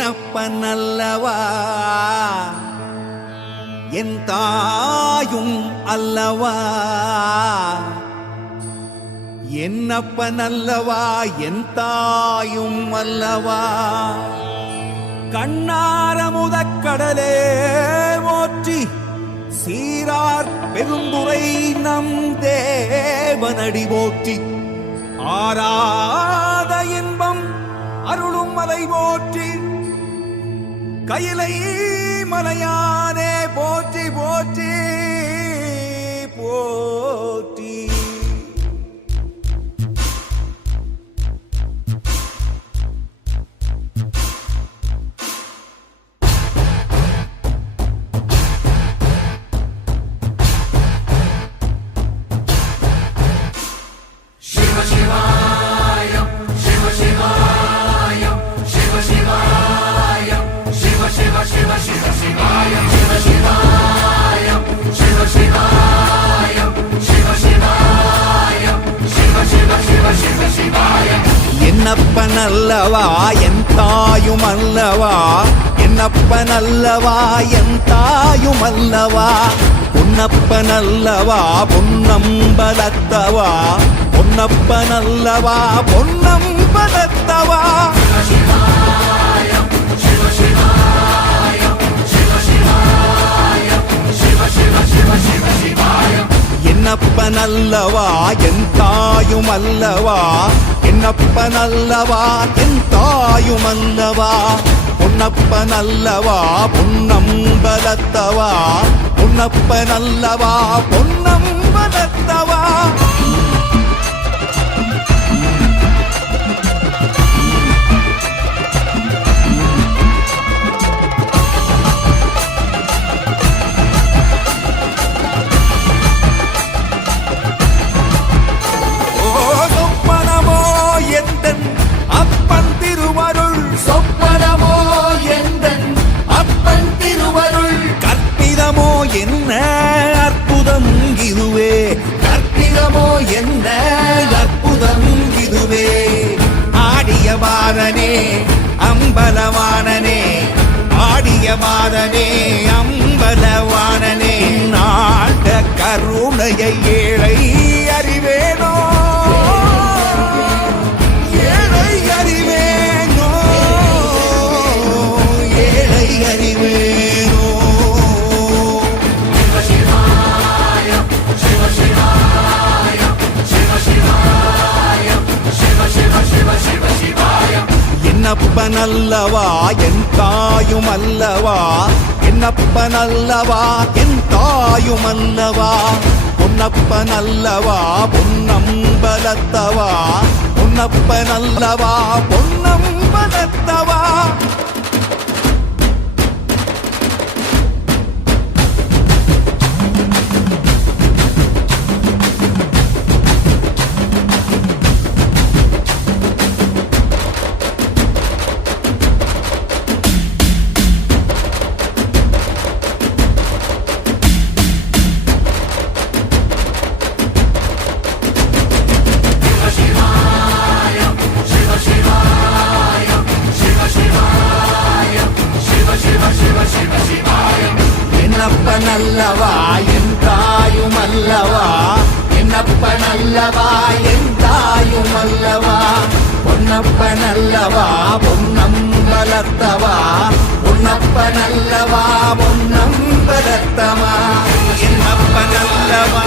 என்னப்பனல்லவா என் தாயும் அல்லவா, என்னப்பனல்லவா என் தாயும் அல்லவா. கண்ணாரமுதக்கடலே போற்றி சீரார் பெருந்துரை நம் தேவனடி போற்றி, ஆராத இன்பம் அருளும் மலை போற்றி, கையிலை மலையானே போற்றி போற்றி போற்றி. என்னப்பனல்லவா என் தாயும் அல்லவா, என்னப்பனல்லவா என் தாயும் அல்லவா, பொன்னப்பனல்லவா பொன்னம்பலத்தவா, பொன்னப்பனல்லவா பொன்னம்பலத்தவா. என்னப்பனல்லவா என் தாயும் அல்லவா, என்னப்பனல்லவா என் தாயும் அல்லவா, பொன்னப்பனல்லவா பொன்னம்பலத்தவா, பொன்னப்பனல்லவா பொன்னம்பலத்தவா. என்ன அற்புதம் இதுவே, கற்பிதமோ என்ன அற்புதம் இதுவே. ஆடிய மாதனே அம்பலவானனே, ஆடிய மாதனே அம்பலவானனே, நாட கருணையை ஏழை அறிவேனோ, ஏழை அறிவேனோ, ஏழை அறிவேனோ. என்னப்பனல்லவா என் தாயும் அல்லவா, என்னப்பனல்லவா என் தாயும் அல்லவா, பொன்னப்பனல்லவா பொன்னம்பலத்தவா, பொன்னப்பனல்லவா பொன்னம்பலத்தவா. என்னப்பனல்லவா என் தாயும் அல்லவா, என்னப்பனல்லவா என் தாயும் அல்லவா, பொன்னப்பனல்லவா பொன்னம்பலத்தவா, பொன்னப்பனல்லவா பொன்னம்பலத்தவா. என்னப்பனல்லவா